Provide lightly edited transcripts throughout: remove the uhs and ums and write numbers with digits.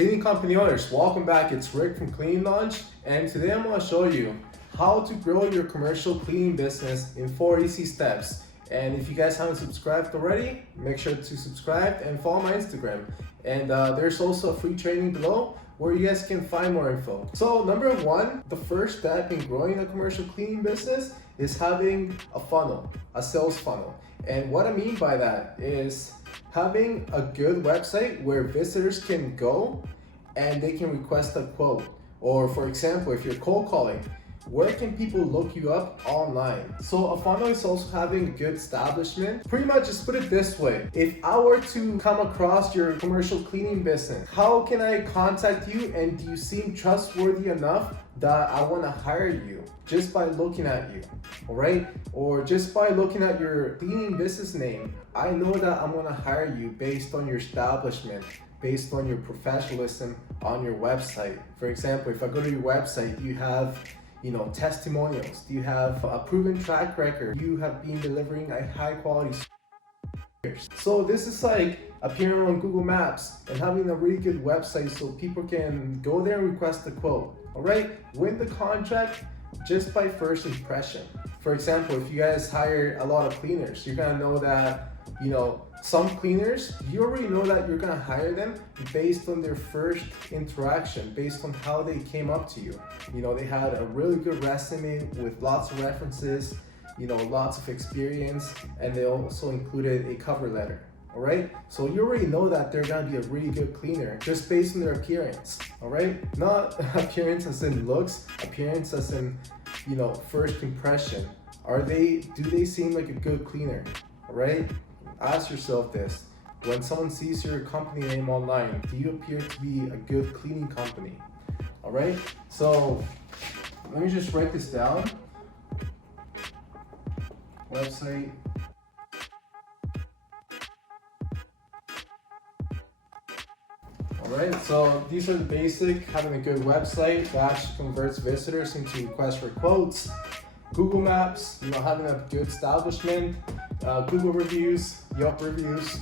Cleaning company owners, welcome back. It's Rick from Cleaning Launch, and today I'm going to show you how to grow your commercial cleaning business in 4 easy steps. And if you guys haven't subscribed already, make sure to subscribe and follow my Instagram. And there's also a free training below where you guys can find more info. So number one, the first step in growing a commercial cleaning business is having a funnel, a sales funnel. And what I mean by that is having a good website where visitors can go and they can request a quote. Or for example, if you're cold calling, where can people look you up online? So a funnel is also having a good establishment. Pretty much just put it this way. If I were to come across your commercial cleaning business, how can I contact you, and do you seem trustworthy enough that I want to hire you just by looking at you, all right? Or just by looking at your cleaning business name, I know that I'm going to hire you based on your establishment, based on your professionalism on your website. For example, if I go to your website, you have testimonials, you have a proven track record, you have been delivering a high quality service. So this is like appearing on Google Maps and having a really good website so people can go there and request a quote. All right, win the contract just by first impression. For example, if you guys hire a lot of cleaners, you're gonna know that some cleaners, you already know that you're gonna hire them based on their first interaction, based on how they came up to you. They had a really good resume with lots of references, lots of experience, and they also included a cover letter. All right, so you already know that they're gonna be a really good cleaner just based on their appearance. All right, not appearance as in looks, appearance as in first impression. Do they seem like a good cleaner? All right, ask yourself this. When someone sees your company name online, do you appear to be a good cleaning company? All right, so let me just write this down. Website. All right, so these are the basic: having a good website that actually converts visitors into requests for quotes, Google Maps, having a good establishment, Google reviews, Yelp reviews,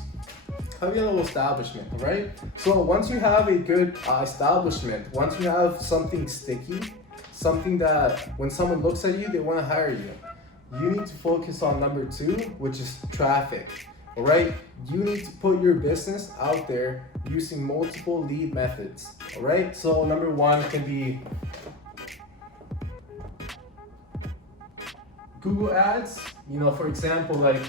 having a little establishment, all right? So once you have a good establishment, once you have something sticky, something that when someone looks at you, they want to hire you, you need to focus on number two, which is traffic, all right? You need to put your business out there using multiple lead methods, all right? So number one can be Google ads. For example, like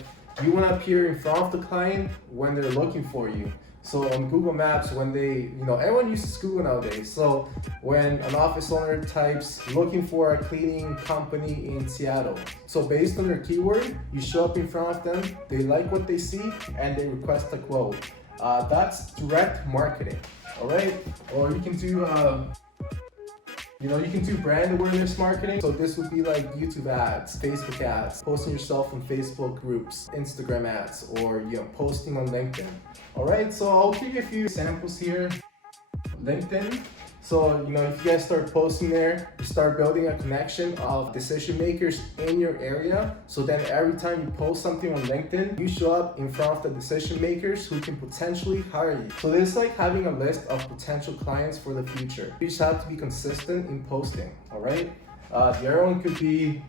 you want to appear in front of the client when they're looking for you. So on Google Maps, when they, everyone uses Google nowadays. So when an office owner types looking for a cleaning company in Seattle, so based on their keyword, you show up in front of them, they like what they see, and they request a quote. That's direct marketing, all right? Or you can do you can do brand awareness marketing. So this would be like YouTube ads, Facebook ads, posting yourself on Facebook groups, Instagram ads, or posting on LinkedIn. All right, so I'll give you a few examples here. LinkedIn. So if you guys start posting there, you start building a connection of decision makers in your area. So then every time you post something on LinkedIn, you show up in front of the decision makers who can potentially hire you. So this is like having a list of potential clients for the future. You just have to be consistent in posting, all right? The other one could be,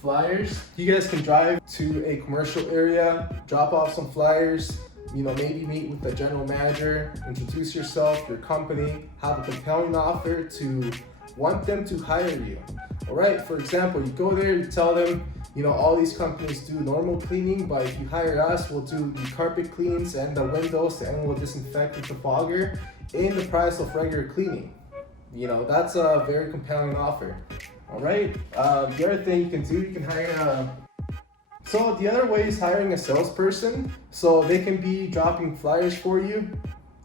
flyers. You guys can drive to a commercial area, drop off some flyers, maybe meet with the general manager, introduce yourself, your company, have a compelling offer to want them to hire you. All right, for example, you go there, you tell them, all these companies do normal cleaning, but if you hire us, we'll do the carpet cleans and the windows, and we'll disinfect with the fogger in the price of regular cleaning. That's a very compelling offer. All right, the other thing you can do, you can hire So the other way is hiring a salesperson. So they can be dropping flyers for you.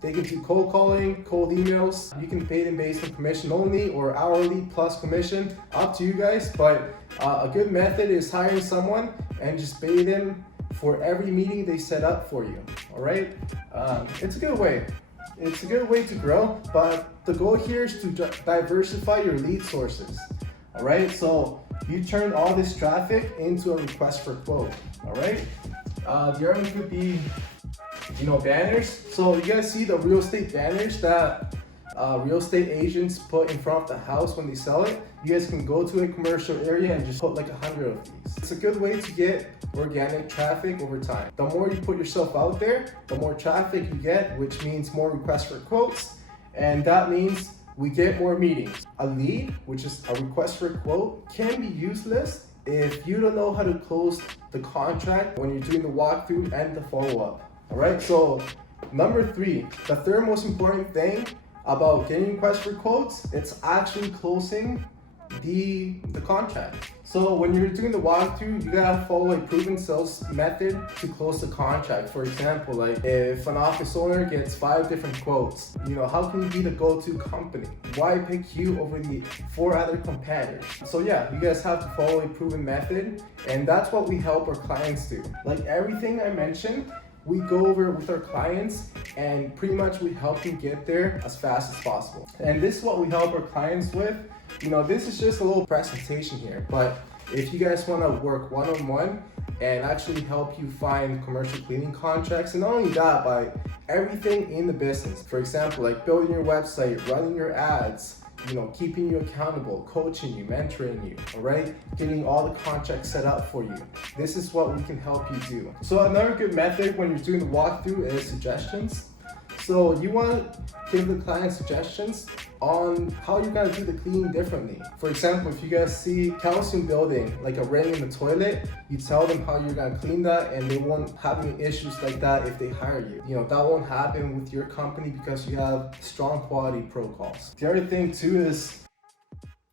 They can do cold calling, cold emails. You can pay them based on commission only or hourly plus commission, up to you guys. But a good method is hiring someone and just pay them for every meeting they set up for you, all right? It's a good way. It's a good way to grow, but the goal here is to diversify your lead sources, all right? So you turn all this traffic into a request for quote, all right? The other one could be banners. So you guys see the real estate banners that real estate agents put in front of the house when they sell it? You guys can go to a commercial area and just put like 100 of these. It's a good way to get organic traffic over time. The more you put yourself out there, the more traffic you get, which means more requests for quotes, and that means we get more meetings. A lead, which is a request for a quote, can be useless if you don't know how to close the contract when you're doing the walkthrough and the follow-up. All right, so number 3, the third most important thing about getting requests for quotes, it's actually closing the contract. So when you're doing the walkthrough, you gotta follow a proven sales method to close the contract. For example, like if an office owner gets 5 different quotes, how can you be the go-to company? Why pick you over the 4 other competitors? So yeah, you guys have to follow a proven method, and that's what we help our clients do. Like everything I mentioned, we go over with our clients, and pretty much we help them get there as fast as possible. And this is what we help our clients with. This is just a little presentation here, but if you guys want to work one-on-one and actually help you find commercial cleaning contracts, and not only that, but everything in the business. For example, like building your website, running your ads, keeping you accountable, coaching you, mentoring you, all right? Getting all the contracts set up for you. This is what we can help you do. So another good method when you're doing the walkthrough is suggestions. So you want to give the client suggestions on how you're gonna do the cleaning differently. For example, if you guys see calcium building, like a ring in the toilet, you tell them how you're gonna clean that, and they won't have any issues like that if they hire you. That won't happen with your company because you have strong quality protocols. The other thing too is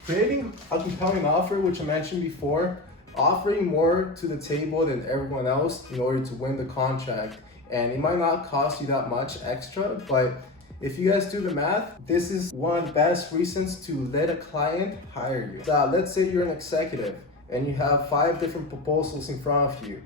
creating a compelling offer, which I mentioned before, offering more to the table than everyone else in order to win the contract. And it might not cost you that much extra, but if you guys do the math, this is one of the best reasons to let a client hire you. Let's say you're an executive and you have 5 different proposals in front of you.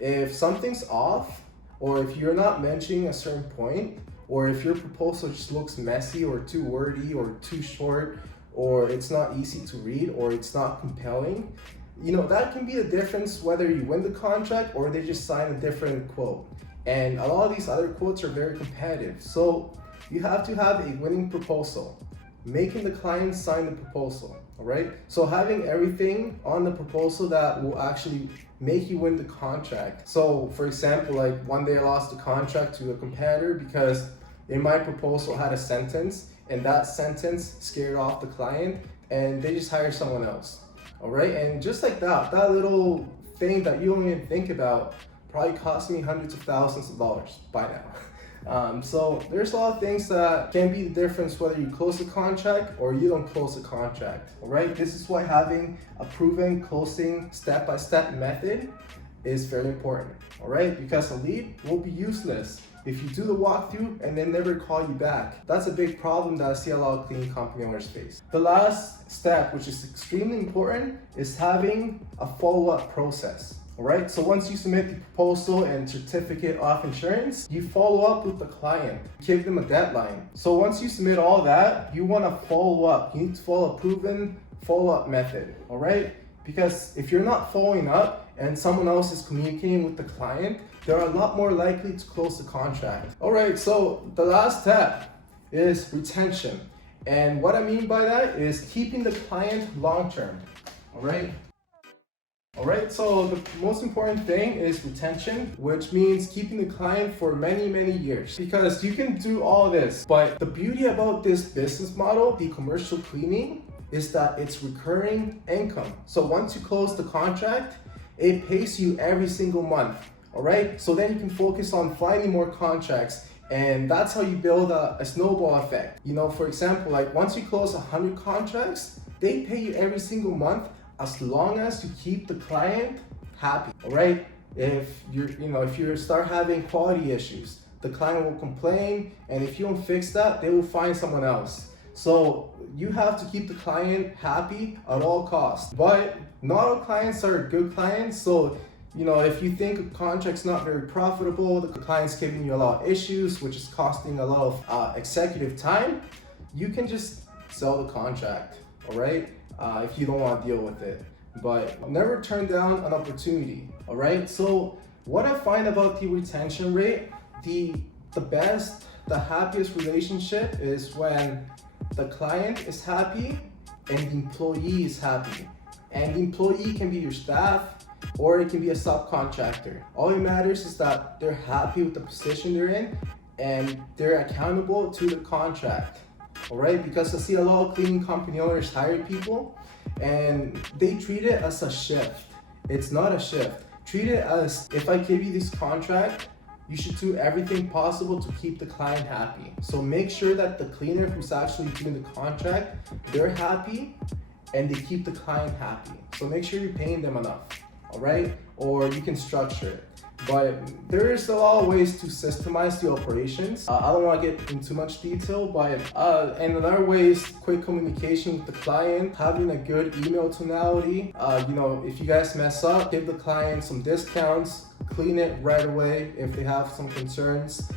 If something's off, or if you're not mentioning a certain point, or if your proposal just looks messy or too wordy or too short, or it's not easy to read, or it's not compelling, that can be the difference whether you win the contract or they just sign a different quote. And a lot of these other quotes are very competitive. So you have to have a winning proposal, making the client sign the proposal, all right? So having everything on the proposal that will actually make you win the contract. So for example, like one day I lost the contract to a competitor because in my proposal had a sentence, and that sentence scared off the client, and they just hired someone else, all right? And just like that little thing that you don't even think about probably cost me hundreds of thousands of dollars by now. So there's a lot of things that can be the difference whether you close a contract or you don't close a contract, all right? This is why having a proven closing step-by-step method is very important, all right? Because a lead will be useless if you do the walkthrough and then never call you back. That's a big problem that I see a lot of cleaning company owners face. The last step, which is extremely important, is having a follow-up process. All right, so once you submit the proposal and certificate of insurance, you follow up with the client, give them a deadline. So once you submit all that, you want to follow up. You need to follow a proven follow-up method, all right? Because if you're not following up and someone else is communicating with the client, they're a lot more likely to close the contract. All right, so the last step is retention. And what I mean by that is keeping the client long-term, all right? All right, so the most important thing is retention, which means keeping the client for many, many years. Because you can do all this, but the beauty about this business model, the commercial cleaning, is that it's recurring income. So once you close the contract, it pays you every single month, all right? So then you can focus on finding more contracts, and that's how you build a snowball effect. For example, like once you close 100 contracts, they pay you every single month as long as you keep the client happy, all right? If you start having quality issues, the client will complain, and if you don't fix that, they will find someone else. So you have to keep the client happy at all costs. But not all clients are good clients, so if you think a contract's not very profitable, the client's giving you a lot of issues, which is costing a lot of executive time, you can just sell the contract, all right? If you don't want to deal with it. But never turn down an opportunity, all right? So what I find about the retention rate, the happiest relationship is when the client is happy and the employee is happy. And the employee can be your staff or it can be a subcontractor. All it matters is that they're happy with the position they're in and they're accountable to the contract. All right, because I see a lot of cleaning company owners hire people and they treat it as a shift. It's not a shift. Treat it as, if I give you this contract, you should do everything possible to keep the client happy. So make sure that the cleaner who's actually doing the contract, they're happy and they keep the client happy. So make sure you're paying them enough, all right? Or you can structure it. But there's a lot of ways to systemize the operations. I don't want to get into too much detail, but and another way is quick communication with the client, having a good email tonality. If you guys mess up, give the client some discounts, clean it right away if they have some concerns.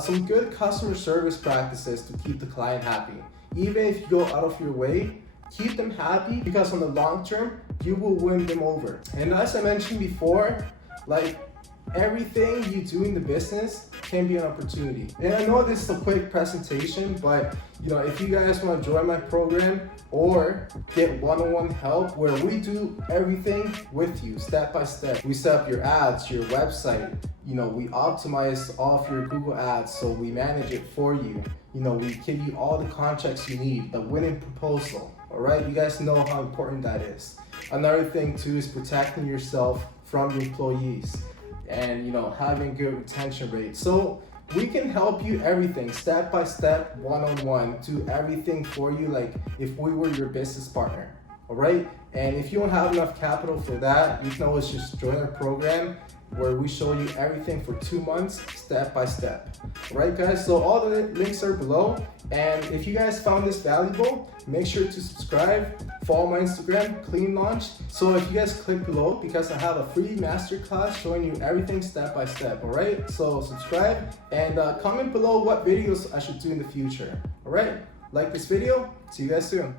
Some good customer service practices to keep the client happy. Even if you go out of your way, keep them happy because on the long term, you will win them over. And as I mentioned before, everything you do in the business can be an opportunity. And I know this is a quick presentation, but if you guys want to join my program or get one-on-one help where we do everything with you step by step. We set up your ads, your website, we optimize all of your Google ads, so we manage it for you. We give you all the contracts you need, the winning proposal. All right, you guys know how important that is. Another thing too is protecting yourself from your employees and having good retention rate. So we can help you everything step by step, one-on-one, do everything for you like if we were your business partner. All right, and if you don't have enough capital for that, you can always just join our program where we show you everything for 2 months step by step. All right guys, so all the links are below, and if you guys found this valuable, make sure to subscribe, follow my Instagram, Clean Launch. So if you guys click below, because I have a free masterclass showing you everything step by step. All right, so subscribe and comment below what videos I should do in the future. All right, like this video, see you guys soon.